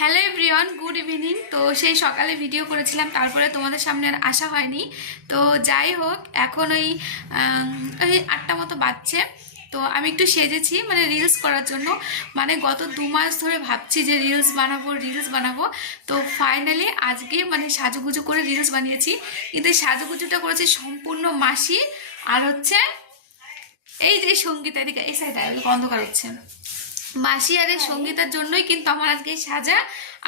Hello everyone, good evening. তো সেই সকালে ভিডিও করেছিলাম, তারপরে তোমাদের সামনে আর আসা হয়নি। তো যাই হোক, এখন ওই 8টা মতো বাজছে। তো আমি একটু সেজেছি মানে রিলস করার জন্য। মানে গত 2 মাস ধরে ভাবছি যে রিলস বানাবো। তো ফাইনালি আজকে মানে সাজুগুজু করে রিলস বানিয়েছি। কিন্তু এই সাজুগুজুটা করেছে সম্পূর্ণ মাসি। আর হচ্ছে এই যে সঙ্গীতা, এদিকে এই সাইডে অন্ধকার হচ্ছে, মাসি আর এই সঙ্গীতার জন্যই কিন্তু আমার আজকে সাজা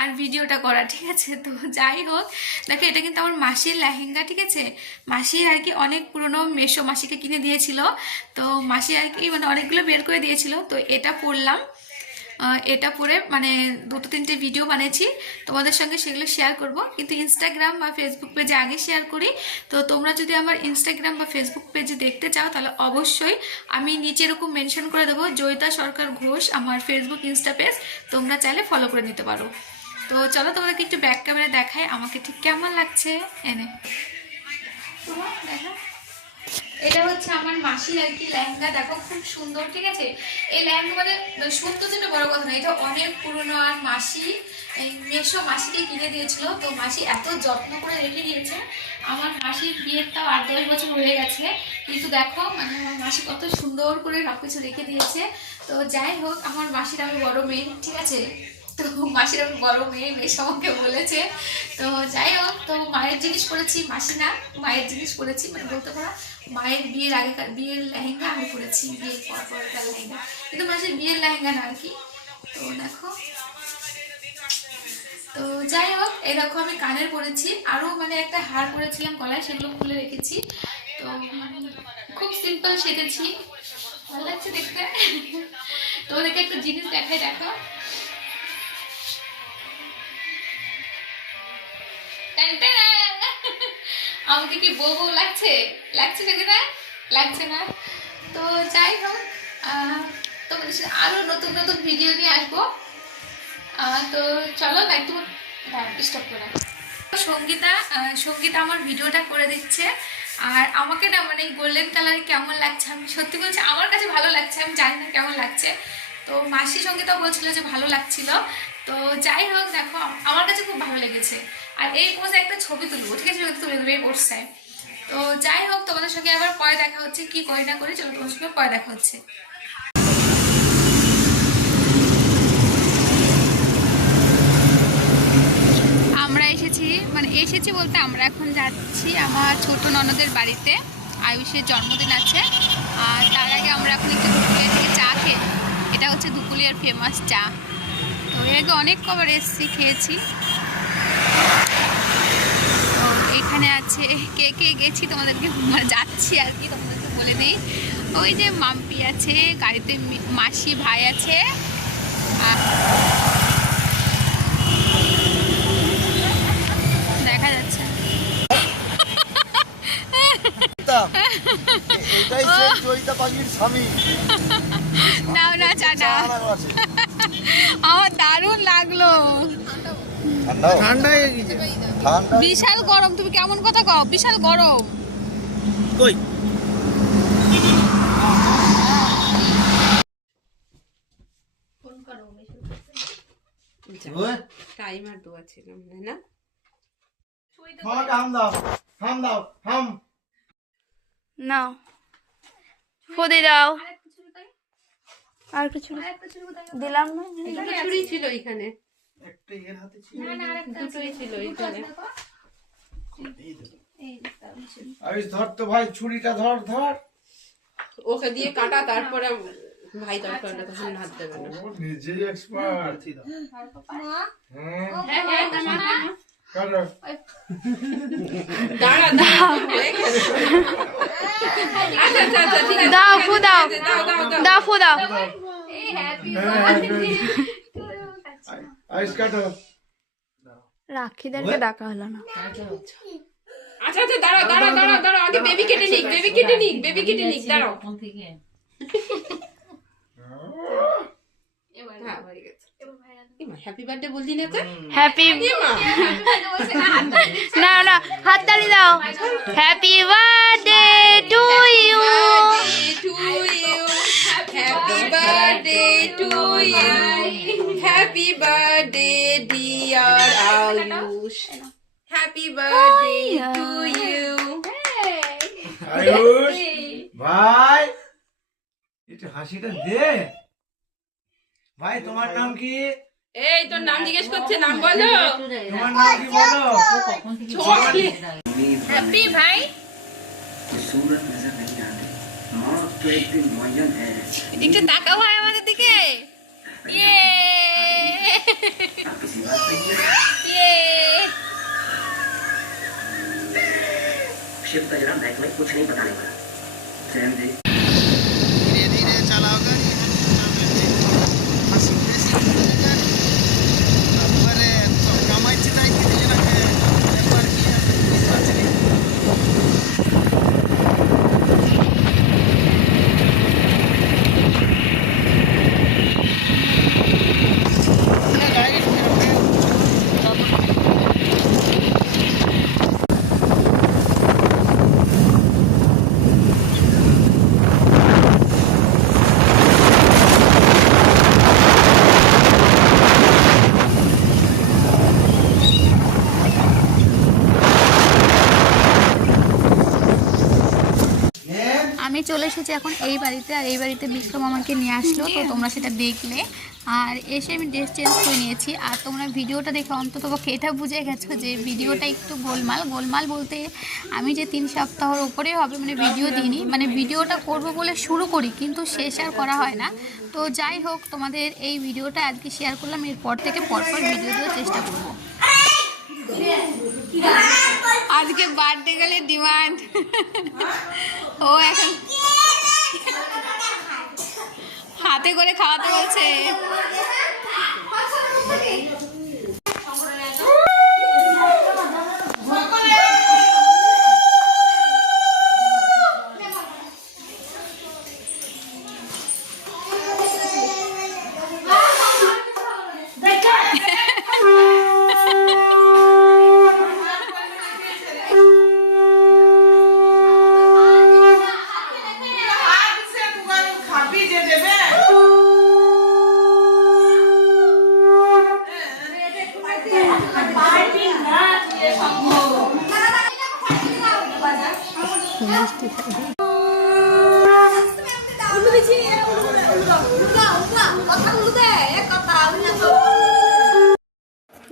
আর ভিডিওটা করা, ঠিক আছে। তো যাই হোক, দেখো এটা কিন্তু আমার মাসির লেহেঙ্গা, ঠিক আছে। মাসির আর কি অনেক পুরনো মেশো মাসিকে কিনে দিয়েছিল। তো মাসি আর কি মানে অনেকগুলো বের করে দিয়েছিল, তো এটা পরলাম। এটা পরে মানে 2-3টে ভিডিও বানিয়েছি, তোমাদের সঙ্গে সেগুলো শেয়ার করব। কিন্তু ইনস্টাগ্রাম বা ফেসবুক পেজে আগে শেয়ার করি। তো তোমরা যদি আমার ইনস্টাগ্রাম বা ফেসবুক পেজে দেখতে চাও, তাহলে অবশ্যই আমি নিচে এরকম মেনশন করে দেবো, জয়িতা সরকার ঘোষ আমার ফেসবুক ইনস্টা পেজ, তোমরা চাইলে ফলো করে নিতে পারো। তো চলো তোমাদেরকে একটু ব্যাক ক্যামেরা দেখাই আমাকে ঠিক কেমন লাগছে। এনে দেখো, এটা হচ্ছে আমার মাসির আর কি লেহেঙ্গা। দেখো খুব সুন্দর, ঠিক আছে। এই লেহেঙ্গা মানে সুন্দর যেটা বড় কথা না, এটা অনেক পুরনো। আর মাসি এই মেশো মাসিকে কিনে দিয়েছিল, তো মাসি এত যত্ন করে রেখে দিয়েছে। আমার মাসির বিয়ের তাও 8-10 বছর হয়ে গেছে, কিন্তু দেখো মানে আমার মাসি কত সুন্দর করে সবকিছু রেখে দিয়েছে। তো যাই হোক, আমার মাসির আমি বড় মেয়ে, ঠিক আছে। তো মাসির আমি বড় মেয়ে, বেশ আমাকে বলেছে। তো যাই হোক, তো মায়ের জিনিস পরেছি, মাসি না মায়ের জিনিস পরেছি মানে বলতে পারো। মায়ের বিয়ের আগেকার বিয়ের লেহেঙ্গা আমি পরেছি, বিয়ের পরকার লেহেঙ্গা, কিন্তু মাসির বিয়ের লেহেঙ্গা না আর কি। তো দেখো, তো যাই হোক, এই দেখো আমি কানের পরেছি, আরও মানে একটা হার পরেছিলাম গলায়, সেগুলো খুলে রেখেছি। তো খুব সিম্পল সেজেছি, ভালো লাগছে দেখতে। তোমাদেরকে একটা জিনিস দেখাই, দেখো। আমাকে কি বউ বউ লাগছে? লাগছে না? লাগছে না? তো যাই হোক, তোমাদের সাথে আরো নতুন নতুন ভিডিও নিয়ে আসবো। তো চলো না একটু স্টপ করে। সঙ্গীতা আমার ভিডিওটা করে দিচ্ছে। আর আমাকে না মানে গোল্ডেন কালারে কেমন লাগছে, আমি সত্যি বলছি আমার কাছে ভালো লাগছে, আমি জানি না কেমন লাগছে। তো মাসি সঙ্গীতা বলছিল যে ভালো লাগছিল। তো যাই হোক, দেখো আমার কাছে খুব ভালো লেগেছে। আর এই পোজে একটা ছবি তুলবো, ঠিক আছে, তুলে দেবো এই পোজে। তো যাই হোক, তোমাদের সঙ্গে আবার পরে দেখা হচ্ছে, কি করি না করি, চলো তোমার সঙ্গে পরে দেখা হচ্ছে। আমরা এসেছি বলতে আমরা এখন যাচ্ছি আমার ছোট ননদের বাড়িতে, আয়ুষের জন্মদিন আছে। আর তার আগে আমরা এখন একটু দুপুলিয়া থেকে চা খেয়ে, এটা হচ্ছে দুপুলিয়ার ফেমাস চা। তো এর আগে অনেক কবার এসেছি, খেয়েছি। তো এখানে আছে কে কে গেছি তোমাদেরকে মানে যাচ্ছি আর কি, তোমাদেরকে বলে নেই। ওই যে মাম্পি আছে গাড়িতে, মাসি ভাই আছে। দেখা যাচ্ছে নাও না চা না, আমার দারুণ লাগলো। বিশাল গরম, তুমি কেমন কথা কও, বিশাল গরম। কই টাইমার দেওয়া ছিল না, নাও ফোদে দাও। আর কিছু দিলাম না, ছুরি ছিল এখানে, দুটোই ছিল এখানে। ধর তো ভাই, ছুরিটা ধর ধর, ওকে দিয়ে কাটা, তারপরে ভাই তরকারিটা তখন হাত দেবে না। নিজেই এক্সপার্ট। দাও ফু দাও, দাও ফু দাও। রাখিদেরকে ডাকা হলো না। আচ্ছা আচ্ছা, দাঁড়াও দাঁড়াও দাঁড়াও দাঁড়াও, আগে বেবি কেটে নিক, দাঁড়াও। হ্যাপি বার্থডে বলছি না তো, হ্যাপি না না, হাততালি দাও। Happy birthday to you, happy birthday to you, happy birthday dear Ayush happy birthday to you Ayush ভাই একটু হাসিটা দে ভাই। তোমার নাম কি? এই তোর নাম জিজ্ঞেস করছে, নাম বলো। তোমার নাম কি বলো? হ্যাপি ভাই। सूरत नजर नहीं आती, मौत तो एक दिन मुअय्यन है। একটু তাকাও ভাই আমাদের দিকে। ইয়ে अब किसी बात पे ইয়ে शिव का जरा बैक में कुछ नहीं बताने वाला। सैम जी धीरे धीरे चलाओ गाड़ी তারপরে তো কামাইছি নাই কিছু লাগে ব্যাপার কি আছে আমি চলে এসেছি এখন এই বাড়িতে, আর এই বাড়িতে বিক্রম আমাকে নিয়ে আসলো, তো তোমরা সেটা দেখলে। আর এসে আমি ড্রেস চেঞ্জ করে নিয়েছি। আর তোমরা ভিডিওটা দেখে অন্তত পক্ষে এটা বুঝে গেছো যে ভিডিওটা একটু গোলমাল বলতে আমি যে 3 সপ্তাহের ওপরে হবে মানে ভিডিও দিইনি, মানে ভিডিওটা করব বলে শুরু করি কিন্তু শেষ আর করা হয় না। তো যাই হোক, তোমাদের এই ভিডিওটা আজকে শেয়ার করলাম, এরপর থেকে পরপর ভিডিও দেওয়ার চেষ্টা করবো। আজকে বার্থডে গেলে ডিমান্ড। ও এখন হাতে করে খাওয়াতে বলছে।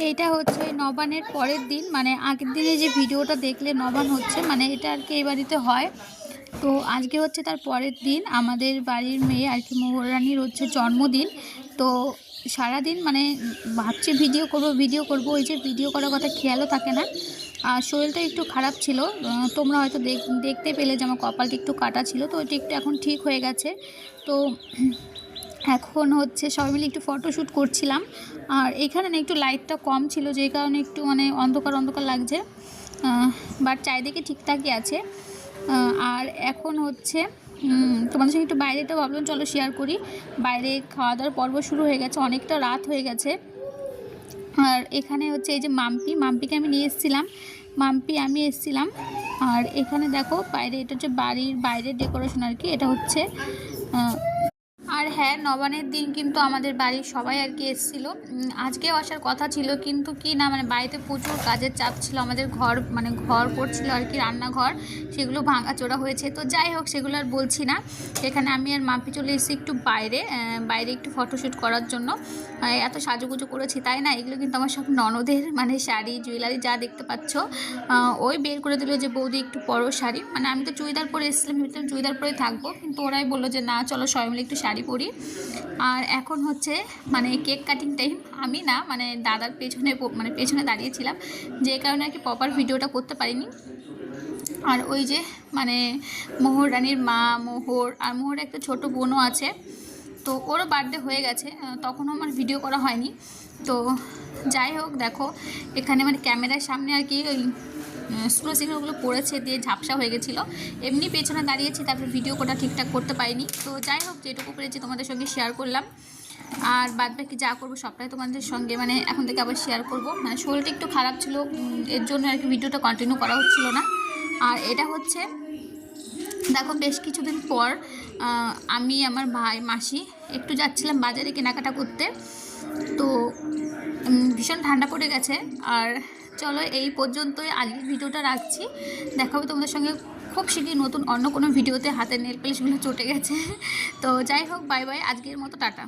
এইটা হচ্ছে নবানের পরের দিন, মানে আগের দিনে যে ভিডিওটা দেখলে নবান হচ্ছে, মানে এটা আর কি এই বাড়িতে হয়। তো আজকে হচ্ছে তার পরের দিন, আমাদের বাড়ির মেয়ে আর কি মোহরানির হচ্ছে জন্মদিন। তো সারাদিন মানে ভাবছি ভিডিও করব, ওই যে ভিডিও করার কথা খেয়ালও থাকে না। আর শরীরটা একটু খারাপ ছিল, তোমরা হয়তো দেখতে পেলে যে আমার কপালটা একটু কাটা ছিল, তো ওইটা একটু এখন ঠিক হয়ে গেছে। তো এখন হচ্ছে সবাই মিলে একটু ফটোশ্যুট করছিলাম। আর এখানে না একটু লাইটটা কম ছিল, যে কারণে একটু মানে অন্ধকার লাগছে, বাট চারিদিকে ঠিকঠাকই আছে। আর এখন হচ্ছে তোমাদের সঙ্গে একটু বাইরেটা ভাবলাম চলো শেয়ার করি। বাইরে খাওয়া দাওয়ার পর্ব শুরু হয়ে গেছে, অনেকটা রাত হয়ে গেছে। আর এখানে হচ্ছে এই যে মাম্পিকে আমি নিয়ে এসেছিলাম, আমি এসেছিলাম। আর এখানে দেখো বাইরে, এটা হচ্ছে বাড়ির বাইরের ডেকোরেশন আর কি, এটা হচ্ছে। আর হ্যাঁ, নবানের দিন কিন্তু আমাদের বাড়ির সবাই আর কি এসেছিল। আজকেও আসার কথা ছিল, কিন্তু কি না মানে বাড়িতে প্রচুর কাজের চাপ ছিল। আমাদের ঘর করছিল আর কি, রান্নাঘর, সেগুলো ভাঙাচোরা হয়েছে। তো যাই হোক, সেগুলো আর বলছি না। এখানে আমি আর মাম্পি চলে এসেছি একটু বাইরে একটু ফটোশ্যুট করার জন্য। এত সাজুগুজু করেছি তাই না, এগুলো কিন্তু আমার সব ননদের মানে শাড়ি জুয়েলারি যা দেখতে পাচ্ছ। ওই বের করে দিল যে বৌদি একটু বড় শাড়ি, মানে আমি তো চুড়িদার পরে এসেছিলাম, ভেবেছিলাম চুড়িদার পরে থাকবো, কিন্তু ওরাই বললো যে না চলো সবাই মিলে একটু শাড়ি পরি। আর এখন হচ্ছে মানে কেক কাটিং টাইম। আমি না মানে দাদার পেছনে দাঁড়িয়েছিলাম, যে কারণে আর কি প্রপার ভিডিওটা করতে পারিনি। আর ওই যে মানে মোহরানির মা, মোহরের একটা ছোট বোনও আছে, তো ওরও বার্থডে হয়ে গেছে, তখনও আমার ভিডিও করা হয়নি। তো যাই হোক, দেখো এখানে মানে ক্যামেরার সামনে আর কি ওই স্লো সিগনালগুলো পড়েছে দিয়ে ঝাপসা হয়ে গেছিলো, এমনি পেছনে দাঁড়িয়েছি, তারপর ভিডিও করা ঠিকঠাক করতে পারিনি। তো যাই হোক, যেটুকু পেরেছি তোমাদের সঙ্গে শেয়ার করলাম। আর বাদ বাকি যা করবো সবটাই তোমাদের সঙ্গে মানে এখন থেকে আবার শেয়ার করব। মানে শরীরটা একটু খারাপ ছিল, এর জন্য আর কি ভিডিওটা কন্টিনিউ করা হচ্ছিল না। আর এটা হচ্ছে দেখো বেশ কিছুদিন পর আমি, আমার ভাই, মাসি একটু যাচ্ছিলাম বাজারে কেনাকাটা করতে। তো ভীষণ ঠান্ডা পড়ে গেছে। আর চলো এই পর্যন্তই আজকের ভিডিওটা রাখছি। দেখা হবে তোমাদের সঙ্গে খুব শীঘ্রই নতুন অন্য কোনো ভিডিওতে। হাতের নেল পালিশগুলো চটে গেছে। তো যাই হোক, বাই বাই, আজকের মতো টাটা।